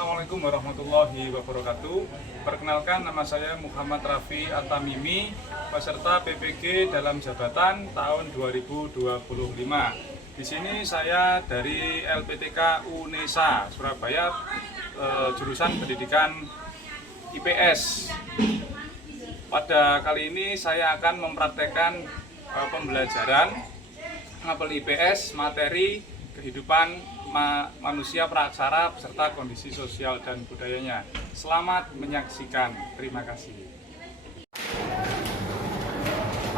Assalamualaikum warahmatullahi wabarakatuh. Perkenalkan, nama saya Muhammad Rafi At-Tamimi, peserta PPG dalam jabatan tahun 2025. Di sini saya dari LPTK UNESA Surabaya, jurusan pendidikan IPS. Pada kali ini saya akan mempraktekkan pembelajaran mapel IPS materi kehidupan manusia praksara beserta kondisi sosial dan budayanya. Selamat menyaksikan. Terima kasih.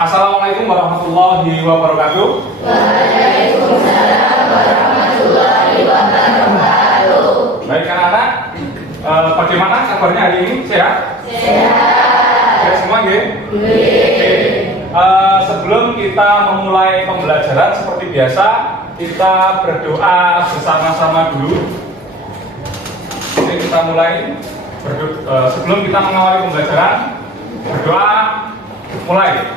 Assalamualaikum warahmatullahi wabarakatuh. Waalaikumsalam warahmatullahi wabarakatuh. Baik anak-anak, bagaimana kabarnya hari ini? Sehat? Sehat. Sehat semua nggih? Sebelum kita memulai pembelajaran seperti biasa, kita berdoa bersama-sama dulu. Oke, kita mulai sebelum kita mengawali pembelajaran, berdoa mulai.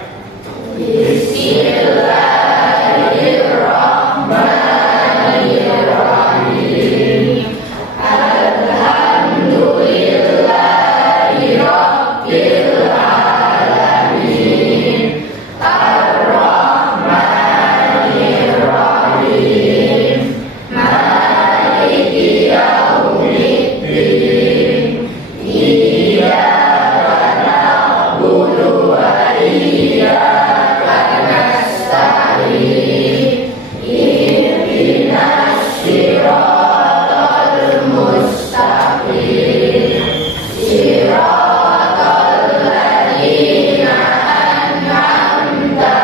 Bismillahirrahmanirrahim. Alhamdulillahirabbil alamin. Ar-Rahmanir-Rahim. Maliki yaumiddin. Iyyaka na'budu wa iyyaka nasta'in. Ihdinas siratal mustaqim. Siratal ladzina an'amta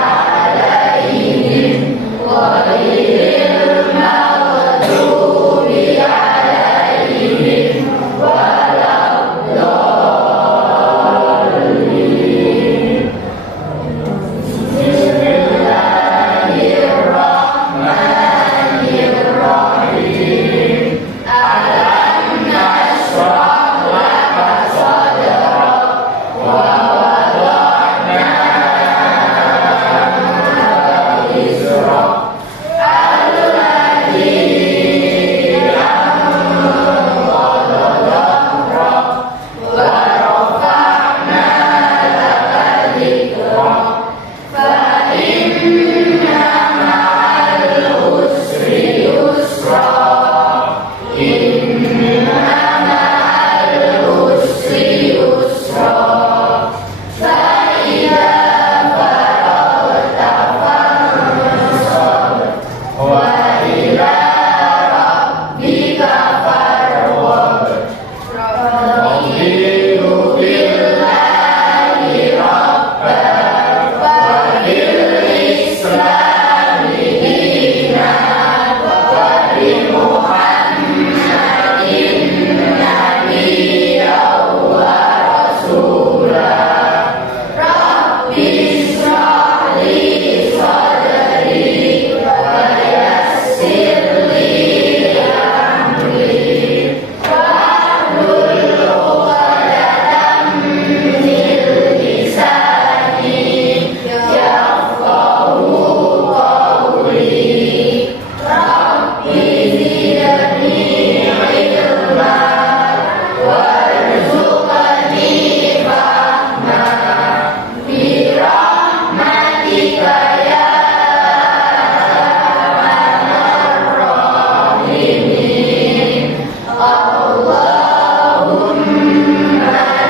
'alaihim ghairil maghdubi 'alaihim waladdallin. Bismillahirrahmanirrahim. Alam nashrah laka sadrak wa wada'na wizrak alladzi anqadha dhahrak wa rafa'na laka dhikrak fa inna ma'al usri yusra inna ma'al usri yusra fa idza faragta fansab wa ila rabbika farghab. Raditu billahi rabban wa bil islami dinan wa bi Muhammadin nabiyyan wa rasulan. Rabbi shrah li sadri wa yassir li amri wahlul 'uqdatam min lisani yafqahu qawli. Rabbi zidni ilman warzuqni fahman bi rahmatika ya arhamar rahimin. Allahumma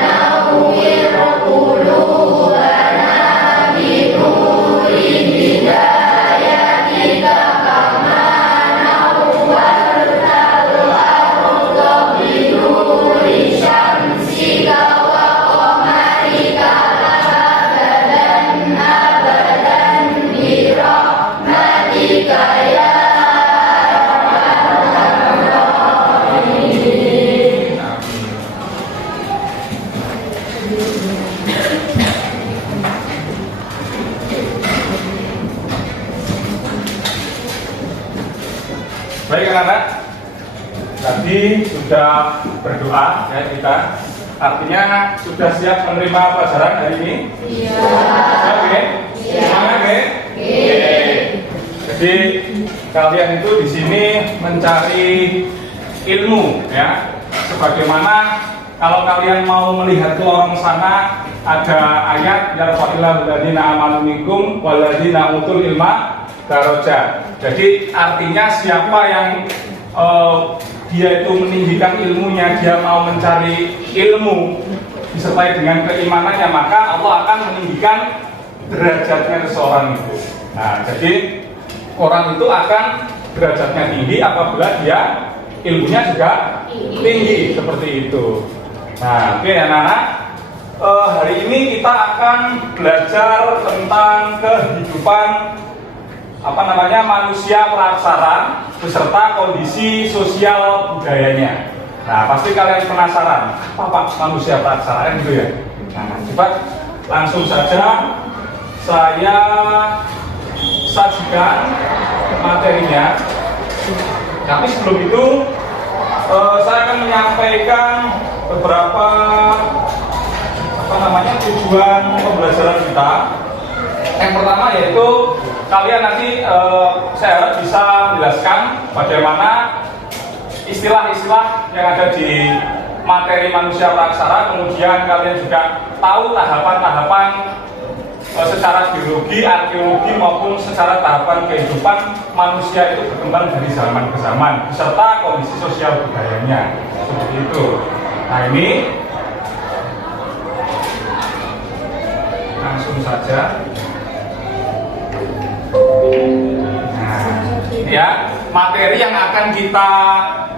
nawwir qulubana bi nuri hidayatika kama nawwartal arda bi nuri syamsika wa qamarika abadan abadan bi rahmatika ya arhamar rahimin. Baik anak-anak, tadi sudah berdoa ya kita. Artinya sudah siap menerima pelajaran hari ini? Iya. Siap nggih? Semangat nggih? Jadi kalian itu di sini mencari ilmu ya. Sebagaimana kalau kalian mau melihat ke lorong sana ada ayat yarfa'illahu alladziina aamanu minkum walladziina utul ilma darajat. Jadi artinya siapa yang dia itu meninggikan ilmunya, dia mau mencari ilmu disertai dengan keimanannya, maka Allah akan meninggikan derajatnya seseorang itu. Nah, jadi orang itu akan derajatnya tinggi apabila dia ilmunya juga tinggi, seperti itu. Nah, oke anak-anak, hari ini kita akan belajar tentang kehidupan manusia praksara beserta kondisi sosial budayanya. Nah, pasti kalian penasaran apa Pak manusia praksara gitu ya. Nah, coba langsung saja saya sajikan materinya. Tapi sebelum itu saya akan menyampaikan beberapa tujuan pembelajaran kita. Yang pertama yaitu kalian nanti saya harap bisa menjelaskan bagaimana istilah-istilah yang ada di materi manusia praksara, kemudian kalian juga tahu tahapan-tahapan secara biologi, arkeologi maupun secara tahapan kehidupan manusia itu berkembang dari zaman ke zaman beserta kondisi sosial budayanya, seperti itu. Nah, ini langsung saja. Nah, ini ya materi yang akan kita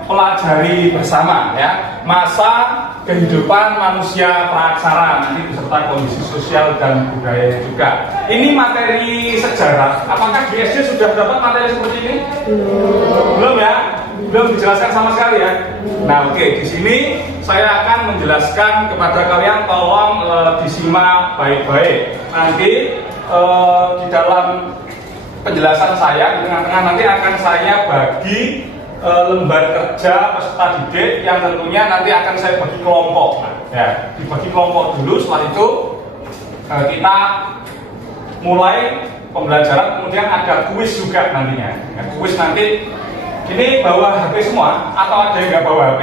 pelajari bersama ya, masa kehidupan manusia praksara nanti beserta kondisi sosial dan budaya juga. Ini materi sejarah. Apakah di SD sudah dapat materi seperti ini? Belum ya? Belum dijelaskan sama sekali ya? Nah, oke, di sini saya akan menjelaskan kepada kalian, tolong disimak baik-baik. Nanti di dalam penjelasan saya di tengah-tengah nanti akan saya bagi lembar kerja peserta didik yang tentunya nanti akan saya bagi kelompok. Nah, ya, dibagi kelompok dulu, setelah itu kita mulai pembelajaran, kemudian ada kuis juga nantinya. Ya, kuis nanti ini bawa HP semua atau ada yang nggak bawa HP?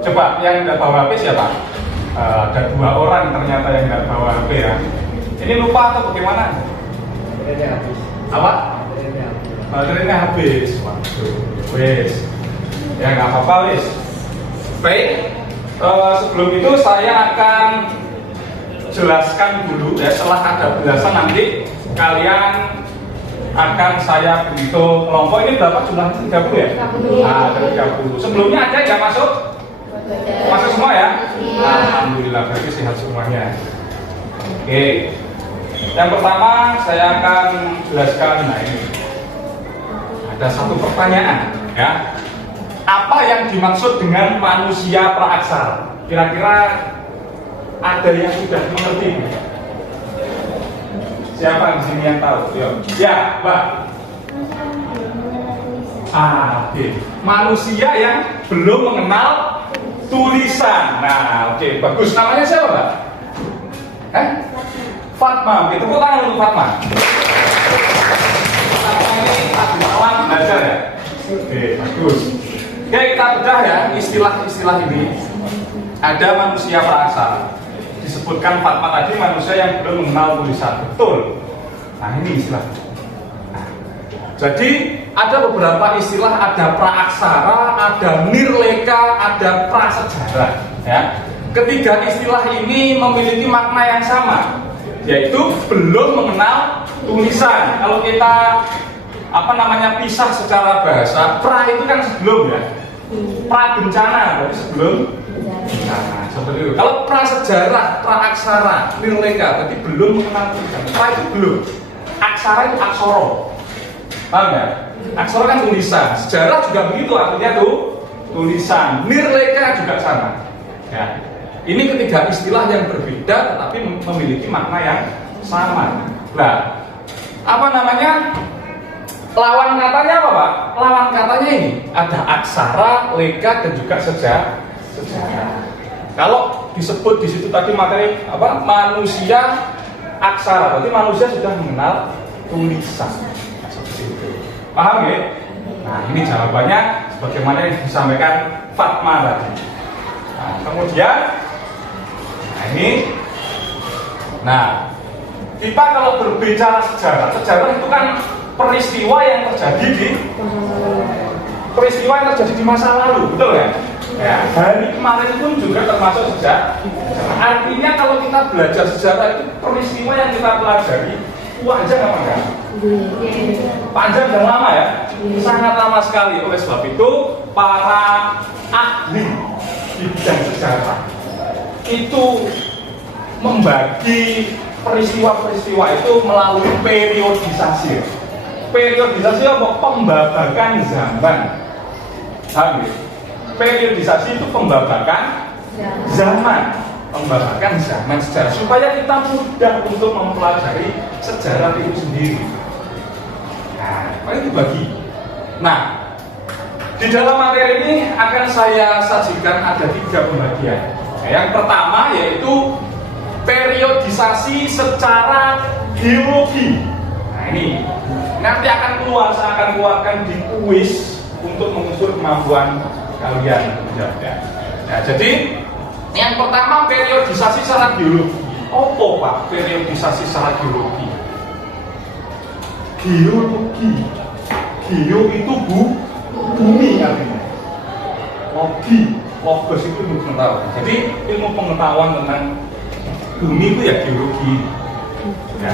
Coba yang nggak bawa HP siapa? Ada 2 orang ternyata yang nggak bawa HP ya. Ini lupa atau bagaimana? Apa? Baterainya habis. Waduh, wes. Ya nggak apa-apa wes. Baik. Sebelum itu saya akan jelaskan dulu ya. Setelah ada penjelasan nanti kalian akan saya bentuk kelompok. Ini berapa jumlahnya? 30 ya? 30. Nah, 30. Sebelumnya ada yang masuk? Masuk semua ya? Alhamdulillah, berarti sehat semuanya. Oke. Yang pertama saya akan jelaskan. Nah, ini ada satu pertanyaan ya. Apa yang dimaksud dengan manusia praksara? Kira-kira ada yang sudah mengerti? Siapa di sini yang tahu? Yo. Ya, Mbak. Oke. Manusia yang belum mengenal tulisan. Nah, oke, bagus. Namanya siapa, Mbak? Fatma. Oke, tepuk tangan untuk Fatma. Fatma ini habis awal belajar ya. Oke, bagus. Oke, kita bedah ya istilah-istilah ini. Ada manusia praksara. Disebutkan Fatma tadi manusia yang belum mengenal tulisan. Betul. Nah, ini istilah. Nah, jadi ada beberapa istilah, ada praaksara, ada nirleka, ada prasejarah ya. Ketiga istilah ini memiliki makna yang sama, yaitu belum mengenal tulisan. Kalau kita pisah secara bahasa, pra itu kan sebelum ya. Pra bencana berarti sebelum. Nah, seperti itu. Kalau prasejarah, praaksara, nirleka berarti belum mengenal tulisan. Pra itu belum. Aksara itu aksoro. Paham ya? Aksara kan tulisan. Sejarah juga begitu, artinya tuh tulisan. Nirleka juga sama. Ya. Ini ketiga istilah yang berbeda tetapi memiliki makna yang sama. Nah, lawan katanya apa, Pak? Lawan katanya ini ada aksara, leka, dan juga sejarah. Kalau disebut di situ tadi materi manusia aksara, berarti manusia sudah mengenal tulisan. Nah, seperti itu. Paham ya? Nah, Nah, ini jawabannya sebagaimana yang disampaikan Fatma tadi. Nah, kemudian, nah ini, nah kita kalau berbicara sejarah, sejarah itu kan peristiwa yang terjadi di masa lalu, betul kan? Ya, hari kemarin pun juga termasuk sejarah. Artinya kalau kita belajar sejarah itu peristiwa yang kita pelajari panjang apa enggak? Panjang dan lama ya? Sangat lama sekali. Oleh sebab itu para ahli di bidang sejarah itu membagi peristiwa-peristiwa itu melalui periodisasi. Periodisasi apa? Pembabakan zaman. Paham ya? Periodisasi itu pembabakan zaman, pembabakan zaman sejarah supaya kita mudah untuk mempelajari sejarah itu sendiri. Nah, itu dibagi. Nah, di dalam materi ini akan saya sajikan ada 3 pembagian. Nah, yang pertama yaitu periodisasi secara geologi. Nah, ini nanti akan keluar, saya akan keluarkan di kuis untuk mengukur kemampuan kalian menjawabnya. Nah, jadi yang pertama periodisasi secara geologi. Apa Pak periodisasi secara geologi? Geologi. Geo itu bumi artinya. Logos itu ilmu pengetahuan. Jadi ilmu pengetahuan tentang bumi itu ya geologi. Ya.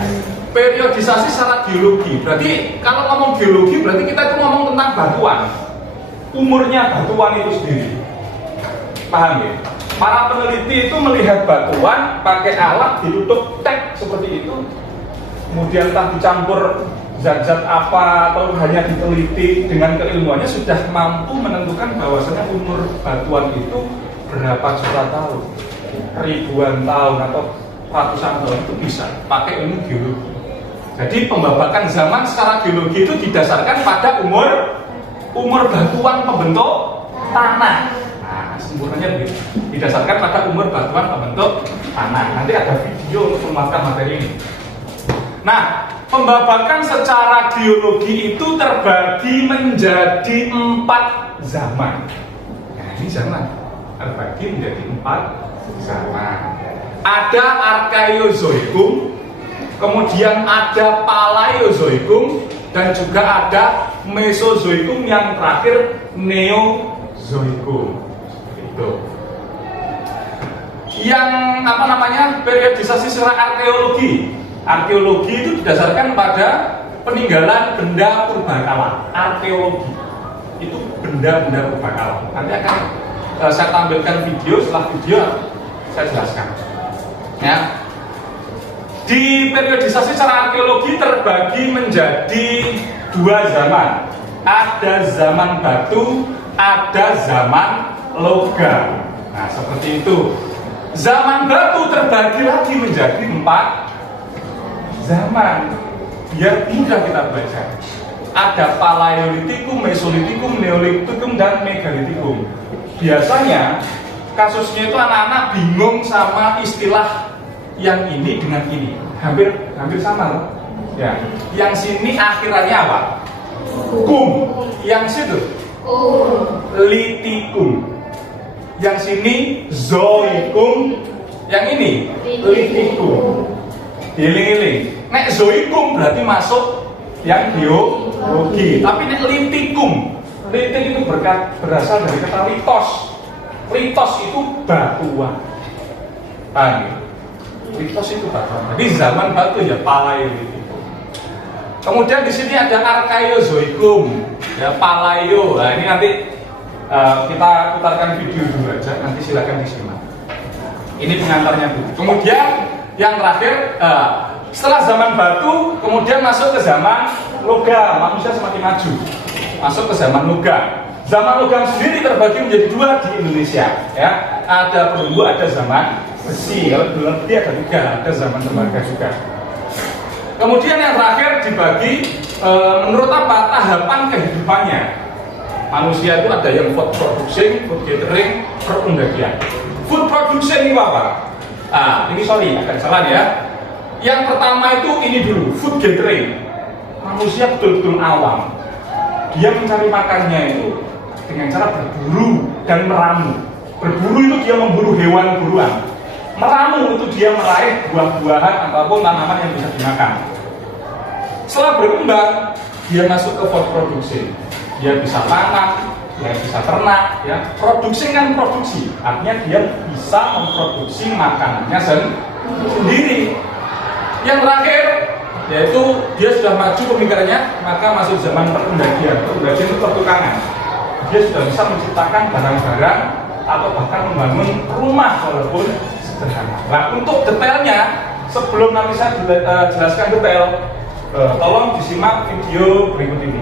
Periodisasi secara geologi. Berarti kalau ngomong geologi berarti kita itu ngomong tentang batuan. Umurnya batuan itu sendiri. Paham ya? Para peneliti itu melihat batuan pakai alat ditutup tek seperti itu. Kemudian entah dicampur zat-zat apa atau hanya diteliti dengan keilmuannya sudah mampu menentukan bahwasanya umur batuan itu berapa juta tahun, ribuan tahun atau ratusan tahun itu bisa pakai ilmu geologi. Jadi pembabakan zaman secara geologi itu didasarkan pada umur batuan pembentuk tanah. Nah, sempurnanya begitu. Didasarkan pada umur batuan pembentuk tanah. Nanti ada video untuk memuatkan materi ini. Nah, pembabakan secara geologi itu terbagi menjadi 4 zaman. Nah, ini zaman terbagi menjadi 4 zaman. Ada Archaeozoikum, kemudian ada Paleozoikum, dan juga ada Mesozoikum, yang terakhir Neozoikum. Itu. Yang periodisasi secara arkeologi. Arkeologi itu didasarkan pada peninggalan benda purbakala. Arkeologi itu benda-benda purbakala. Nanti akan saya tampilkan video, setelah video saya jelaskan. Ya. Di periodisasi secara arkeologi terbagi menjadi 2 zaman. Ada zaman batu, ada zaman logam. Nah, seperti itu. Zaman batu terbagi lagi menjadi 4 zaman. Biar mudah kita baca. Ada Paleolitikum, Mesolitikum, Neolitikum, dan Megalitikum. Biasanya kasusnya itu anak-anak bingung sama istilah yang ini dengan ini. Hampir sama loh. Ya. Yang sini akhirannya apa? Kum. Yang situ litikum. Yang sini zoikum. Yang ini litikum. Diling-iling. Nek zoikum berarti masuk yang geologi. Tapi nek litikum, litik itu berasal dari kata litos. Litos itu batuan. Litos itu batuan. Jadi zaman batu ya Paleolitikum. Kemudian di sini ada Archaeozoikum, ya Paleo. Nah, ini nanti kita putarkan video dulu aja. Nanti silakan disimak. Ini pengantarnya dulu. Kemudian yang terakhir, setelah zaman batu, kemudian masuk ke zaman logam. Manusia semakin maju, masuk ke zaman logam. Zaman logam sendiri terbagi menjadi 2 di Indonesia. Ya, ada perunggu, ada zaman besi. Kalau di luar negeri ada 3, ada zaman tembaga juga. Kemudian yang terakhir dibagi menurut apa tahapan kehidupannya. Manusia itu ada yang food production, food gathering, perundakian. Food production ini apa? Ini sorry, agak salah ya. Yang pertama itu ini dulu, food gathering. Manusia betul-betul awam. dia mencari makannya itu dengan cara berburu dan meramu. Berburu itu dia memburu hewan buruan. Meramu itu dia meraih buah-buahan ataupun tanaman yang bisa dimakan. Setelah berkembang, dia masuk ke food produksi. Dia bisa tanam, dia bisa ternak, ya. Produksi kan produksi, artinya dia bisa memproduksi makanannya sendiri. Yang terakhir, yaitu dia sudah maju pemikirannya, maka masuk zaman perpendakian. Perpendakian itu pertukangan. Dia sudah bisa menciptakan barang-barang atau bahkan membangun rumah walaupun sederhana. Nah, untuk detailnya, sebelum nanti saya jelaskan detail, tolong disimak video berikut ini.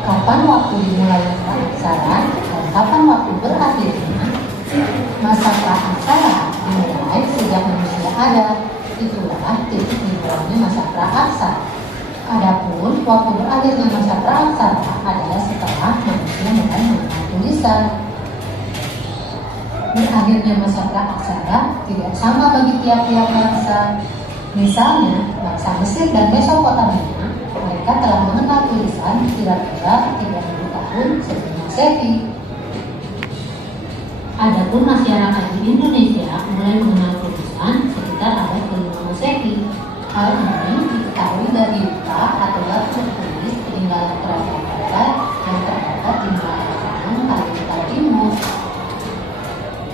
Kapan waktu dimulai praksara dan kapan waktu berakhirnya? Masa praksara dimulai sejak manusia ada, itulah titik dimulainya masa praksara. Adapun waktu berakhirnya masa praksara adalah setelah manusia mulai mengenal tulisan. Berakhirnya masa praksara tidak sama bagi tiap-tiap bangsa. Misalnya, bangsa Mesir dan Mesopotamia, mereka telah mengenal tulisan kira-kira 3000 tahun sebelum Masehi. Adapun masyarakat di Indonesia mulai mengenal tulisan sekitar abad ke-5 Masehi. Hal ini diketahui dari yuta atau batu tulis peninggalan kerajaan Barat yang terdapat di Malaysia, Kalimantan Timur.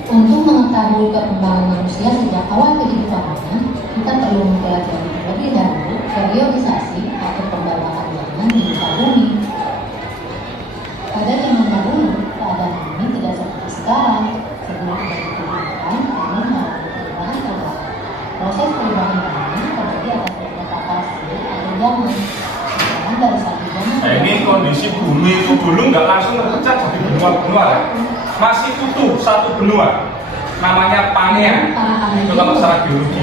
Untuk mengetahui perkembangan manusia sejak awal kehidupannya, kita perlu mempelajari terlebih dahulu periodisasi atau pembawaan zaman di muka bumi. Pada zaman dahulu, keadaan bumi tidak seperti sekarang. Sebelum ada kehidupan, bumi mengalami perubahan terbaru. Proses perubahan bumi terjadi atas beberapa fase atau zaman. Sekarang dari satu zaman. Nah, ini kondisi bumi itu dulu nggak langsung terpecah jadi benua-benua, ya. Masih utuh satu benua, namanya Pangea. Itu kalau secara geologi.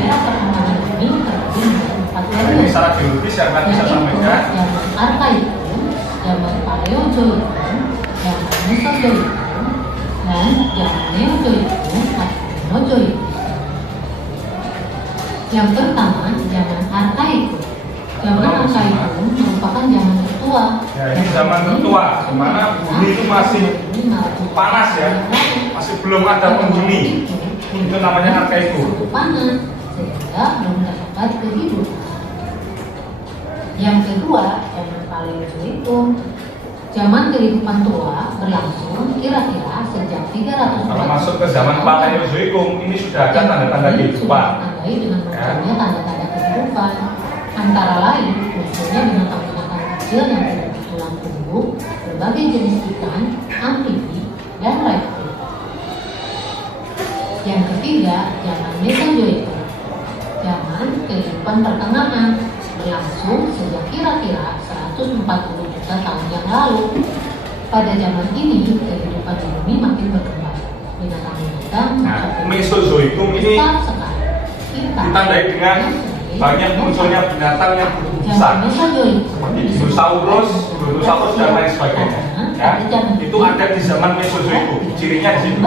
Ini secara geologis yang tadi saya sampaikan. Zaman Arkaikon, zaman Paleozoikum, zaman Mesozoikum, dan zaman Neozoikum atau Menozoikum. Yang pertama, zaman Arkaikon. Zaman Arkaikon merupakan zaman tertua. Ya, ini zaman tertua, di mana bumi itu masih panas, ya, masih belum ada penghuni. Itu namanya Arkaikon. Panas, sehingga belum terdapat kehidupan. Yang kedua, zaman Paleozoikum. Zaman kehidupan tua berlangsung kira-kira sejak 300 Kalau masuk ke zaman Paleozoikum, ini sudah ada tanda-tanda kehidupan. Ditandai dengan munculnya tanda-tanda kehidupan, antara lain munculnya binatang-binatang kecil yang tidak bertulang punggung, berbagai jenis ikan, amfibi, dan reptil. Yang ketiga, zaman Mesozoikum. Zaman kehidupan pertengahan berlangsung sejak kira-kira 140 juta tahun yang lalu. Pada zaman ini, kehidupan di bumi makin berkembang. Binatang-binatang Mesozoikum ini ditandai dengan banyak munculnya binatang yang besar, seperti dinosaurus dan lain sebagainya. Ya, itu ada di zaman Mesozoikum. Cirinya di situ.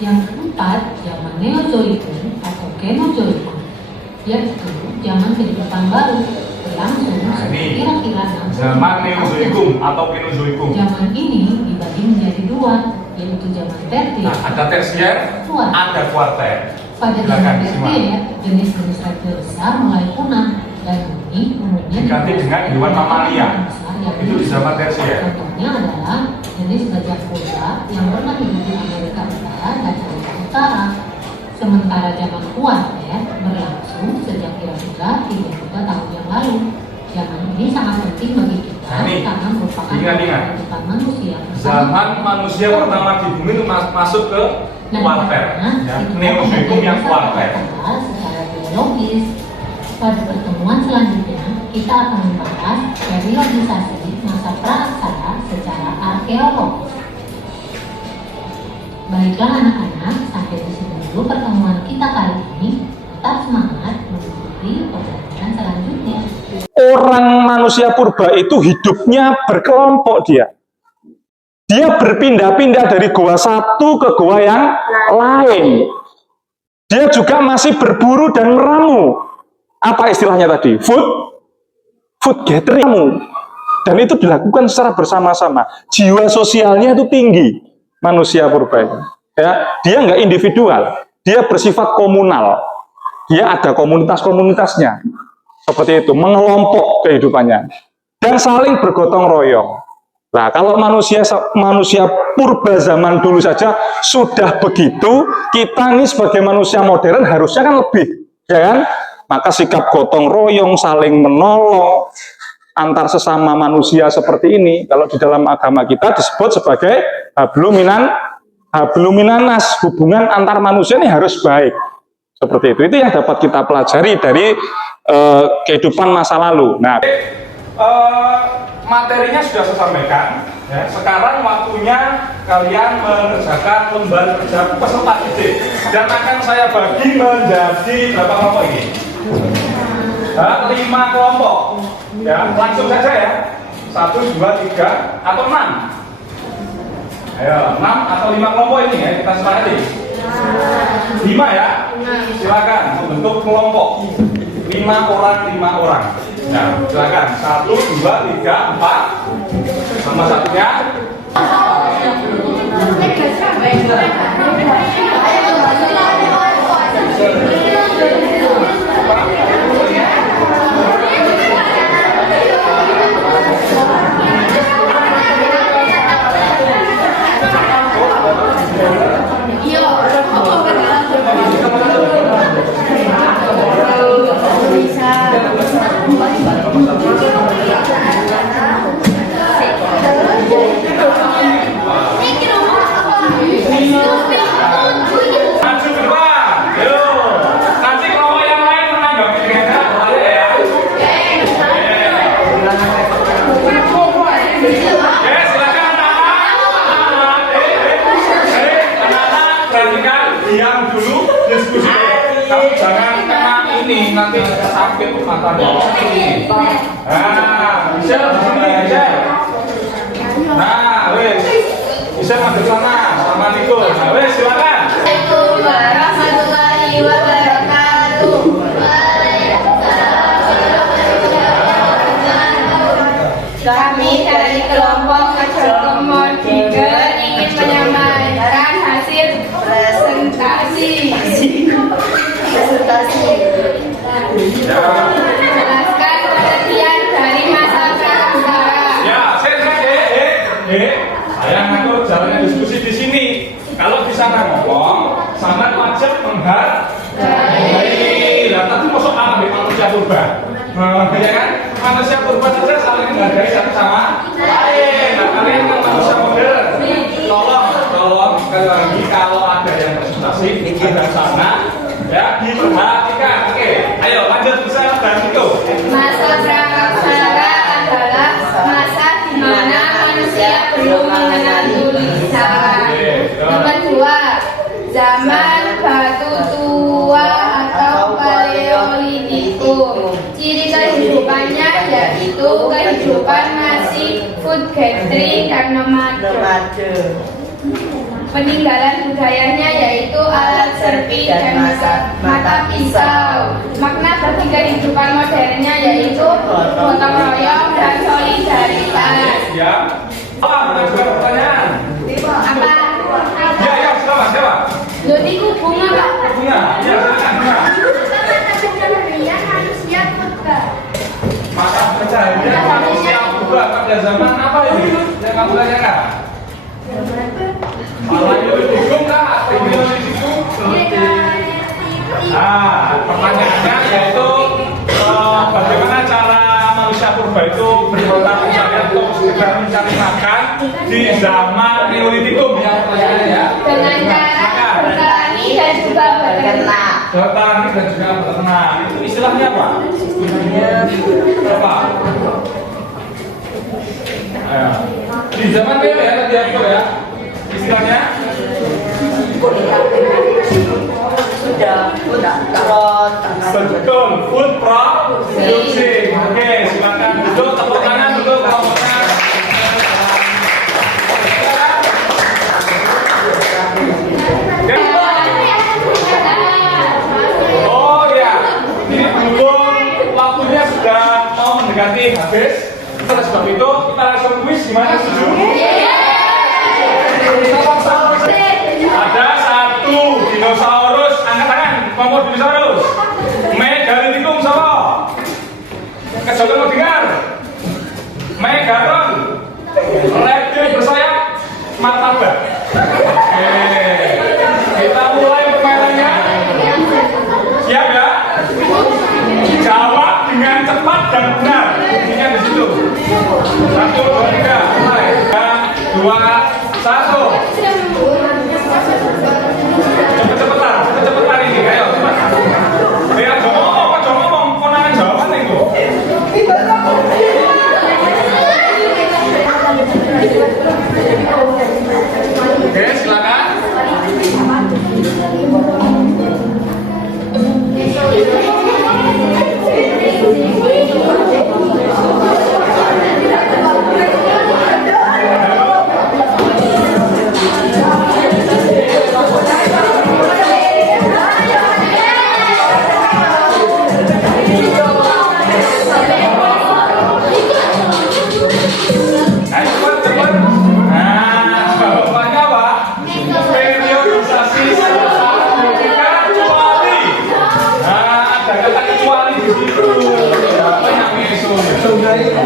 Yang keempat, zaman Neozoikum atau Kenozoikum, yaitu zaman kehidupan baru berlangsung kira-kira 6 zaman Neozoikum atau Kenozoikum. Zaman ini dibagi menjadi dua, yaitu zaman tertier. Nah, ada tersier, ada kuarter. Pada zaman tertier, jenis-jenis reptil besar mulai punah dan ini umumnya diganti dengan hewan mamalia. Itu di zaman tersier. Contohnya adalah jenis gajah pula yang pernah hidup di Amerika Utara dan Amerika Utara. Sementara zaman kuarter berlangsung sejak kira-kira 3 juta tahun yang lalu. Zaman ini sangat penting bagi kita karena merupakan kehidupan manusia. Zaman manusia pertama di bumi itu masuk ke kuarter, ya, Neozoikum yang kuarter. Secara biologis, pada pertemuan selanjutnya kita akan membahas periodisasi masa praksara secara arkeologis. Baiklah anak-anak, sampai di sini dulu pertemuan kita kali ini. Tetap semangat mengikuti pembelajaran selanjutnya. Orang manusia purba itu hidupnya berkelompok dia. dia berpindah-pindah dari goa satu ke goa yang lain. Dia juga masih berburu dan meramu. Apa istilahnya tadi? Food gathering. Dan itu dilakukan secara bersama-sama. Jiwa sosialnya itu tinggi, manusia purba itu. Ya, dia nggak individual, dia bersifat komunal. Dia ada komunitas-komunitasnya. Seperti itu, mengelompok kehidupannya. Dan saling bergotong royong. Nah, kalau manusia purba zaman dulu saja sudah begitu, kita ini sebagai manusia modern harusnya kan lebih, ya kan? Maka sikap gotong royong, saling menolong antar sesama manusia seperti ini, kalau di dalam agama kita disebut sebagai habluminanas, hubungan antar manusia ini harus baik. Seperti itu yang dapat kita pelajari dari kehidupan masa lalu. Nah, materinya sudah saya sampaikan. Ya. Sekarang waktunya kalian mengerjakan lembar kerja peserta didik dan akan saya bagi menjadi berapa kelompok ini? 5 kelompok. Ya, langsung saja ya. 1, 2, 3 atau 6. Ayo, 6 atau 5 kelompok ini ya kita sepakati. 5 ya. Silakan membentuk kelompok. 5 orang. Nah, silakan. 1, 2, 3, 4. Sama satunya. Diam dulu, diskusi. Kamu jangan kena ini, nanti sakit matanya. Nah, bisa di sini, bisa. Nah, wes, bisa masuk sana sama Niko. Nah, wes, silakan. Assalamualaikum warahmatullahi wabarakatuh. Kami dari kelompok Kecil ingin menyampaikan hasil presentasi. Jelaskan pengertian dari masa prasejarah. Ya, saya ngatur jalannya diskusi di sini. Kalau di sana ngomong, sangat wajib menghargai. Lah tadi masuk alam manusia purba. Ya kan? Manusia purba saja saling menghargai satu sama lain. Nah, kalian kan manusia modern. Tolong sekali lagi kalau ada yang presentasi ada sana, ya diperhatikan. Oke, ayo lanjut bisa dan itu. Masa prasejarah adalah masa di mana manusia belum mengenal tulisan. Nomor 2, zaman batu tua atau paleolitikum. Ciri kehidupannya yaitu kehidupan masih food gathering dan nomade. Peninggalan budayanya yaitu alat serpi dan mata pisau. Makna bagi kehidupan modernnya yaitu gotong royong dan solidaritas. Ya. Ada pertanyaan? Apa? Ya, siapa? Jadi bunga Pak. Bunga. Ya, silakan. Manusia purba. Mata pencaharian manusia purba pada zaman apa ini? Yang kamu tanyakan? Paleolitikum kah? Paleolitikum? Nah, pertanyaannya yaitu bagaimana cara manusia purba itu berkota mencari atau segera mencari makan di zaman Neolitikum? Ya, pertanyaannya ya. Dengan cara bertani dan juga beternak. Bertani dan juga beternak. Itu istilahnya apa? Apa? Ayo. Di zaman Neo ya tadi aku ya. Istilahnya? Betul, food producing. Oke, silakan duduk, tepuk tangan dulu kelompoknya. Silakan. habis. Oleh sebab itu kita langsung kuis. Gimana, setuju? Ada satu dinosaurus, angkat tangan, kelompok dinosaurus. Megalithicum siapa? Kecocokan mau dengar? Megalon, reptil bersayap, martabak. Oke, kita mulai permainannya. Siap ya? Jawab dengan cepat dan benar. Kuncinya di situ. 1, 2, 3, mulai. 2, 1. Cepet-cepetan ini, ayo cepat. Ayo, jangan ngomong, konangan jawaban itu. Oke, silakan.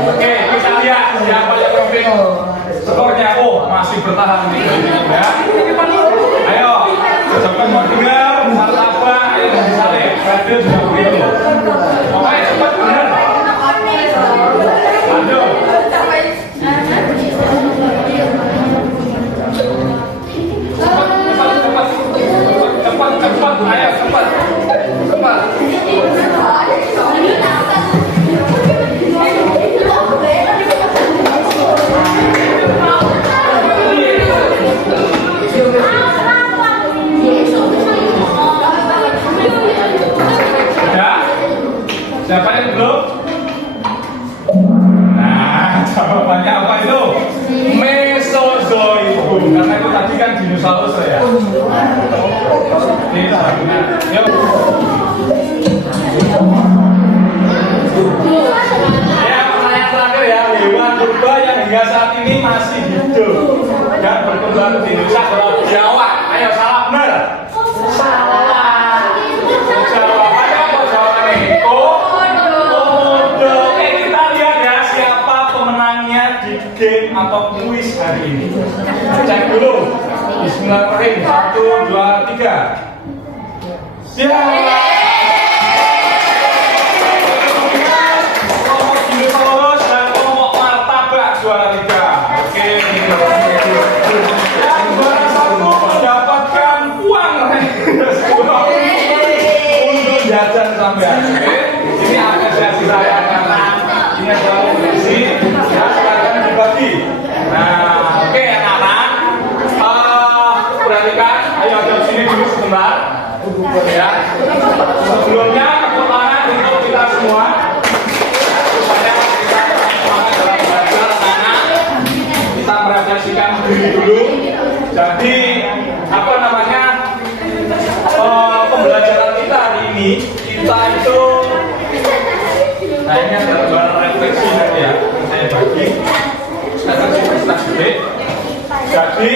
Oke, kita lihat siapa yang memimpin skornya. Oh, masih bertahan nih ya. Ayo, cepat mau dengar martabak, ayo disalib. Radio sudah begitu. Pokoknya cepat benar. Lanjut. Cepat, ayo cepat. Siapa yang belum? Nah, jawabannya apa itu? Mesozoikum. Karena itu tadi kan dinosaurus ya. Ini benar. Yuk. Ya, pertanyaan terakhir ya. Hewan purba yang hingga saat ini masih hidup dan berkembang di Indonesia adalah biawak. Ayo, salah benar. Salah. Jawabannya apa jawabannya? Game atau kuis hari ini. Cek dulu. Bismillahirrahmanirrahim. 1, 2, 3. Siap. Kelompok dinosaurus dan kelompok martabak juara 3. Oke. Yang juara 1 mendapatkan uang untuk jajan sampean. Oke. Ini apresiasi saya karena ini adalah kompetisi. Bagi. Nah, oke anak-anak, perhatikan, ayo jauh sini dulu sebentar, ya. Sebelumnya tepuk tangan untuk kita semua, supaya kita semangat dalam belajar anak-anak. Kita merefleksikan diri dulu. Jadi, apa namanya, pembelajaran kita hari ini, kita itu, nah ini adalah bahan refleksi nanti ya, saya bagi. Jadi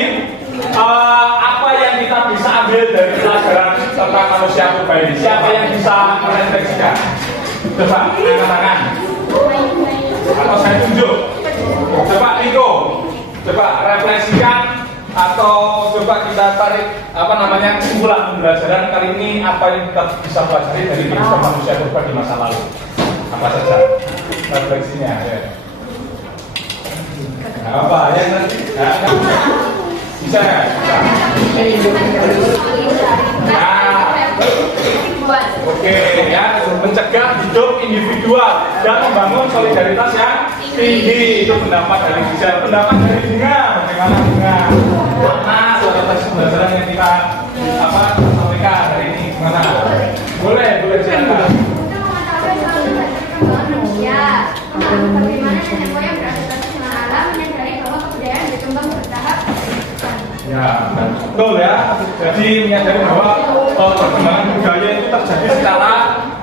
apa yang kita bisa ambil dari pelajaran tentang manusia purba ini? Siapa yang bisa merefleksikan? Coba angkat tangan. Atau saya tunjuk. Coba Niko. Coba refleksikan atau coba kita tarik apa namanya kesimpulan pembelajaran kali ini, apa yang kita bisa pelajari dari kehidupan manusia purba di masa lalu? Apa saja refleksinya? Ya. Apa yang nanti? Bisa ya? Nah, oke ya, mencegah hidup individual dan membangun solidaritas yang tinggi. Itu pendapat dari Gisel. Pendapat dari Bunga, bagaimana Bunga? Mana solidaritas pembelajaran yang kita sampaikan hari ini? Gimana? Boleh cerita. Ya, bagaimana nenek moyang beradaptasi dengan alam, menyadari bahwa kebudayaan berkembang bertahap. Ya, betul ya. Jadi menyadari bahwa perkembangan budaya itu terjadi secara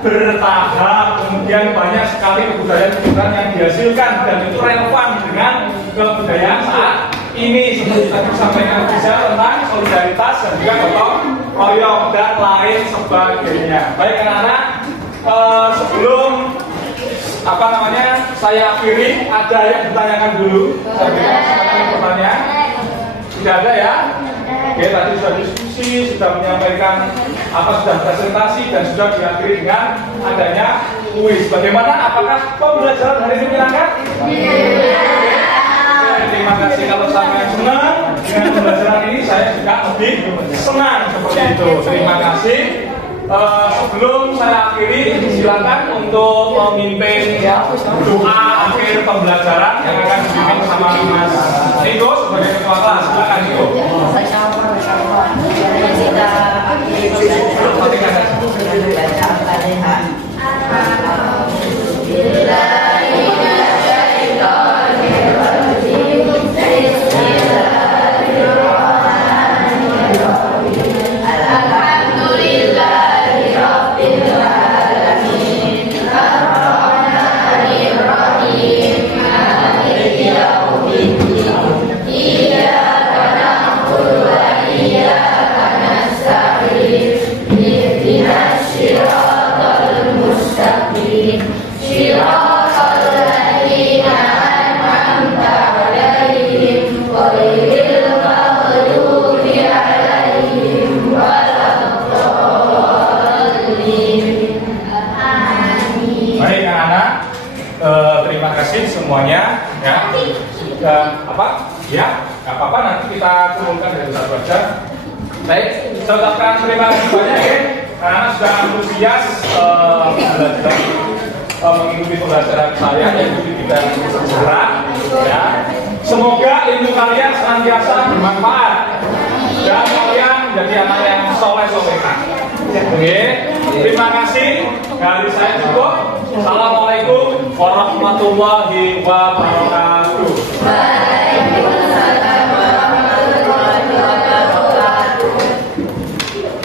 bertahap, kemudian kemudian banyak sekali kebudayaan-kebudayaan yang dihasilkan dan itu relevan dengan kebudayaan saat ini. Seperti tadi disampaikan bisa tentang solidaritas dan juga gotong royong dan lain sebagainya. Baik anak-anak, sebelum saya akhiri, ada yang ditanyakan dulu? Saya berikan kesempatan pertanyaan. Tidak ada ya? Oke, tadi sudah diskusi, sudah menyampaikan sudah presentasi dan sudah diakhiri dengan adanya kuis. Bagaimana? Apakah pembelajaran hari ini menyenangkan? Terima kasih. Kalau sampai senang dengan pembelajaran ini, saya juga lebih senang seperti itu. Terima kasih. Sebelum saya akhiri, silakan untuk memimpin doa akhir pembelajaran yang akan dipimpin bersama Mas Niko sebagai ketua kelas. Silakan Niko. Kita akhiri pembelajaran dengan baca Al-Fatihah. Terima kasih semuanya ya. Nggak apa-apa, nanti kita turunkan dari satu aja. Baik, saya ucapkan terima kasih banyak ya, karena sudah antusias belajar mengikuti pembelajaran saya yang di bidang sejarah ya. Semoga ilmu kalian senantiasa bermanfaat dan kalian menjadi anak yang soleh-solehan. Oke, terima kasih. Dari saya cukup. Assalamualaikum warahmatullahi wabarakatuh.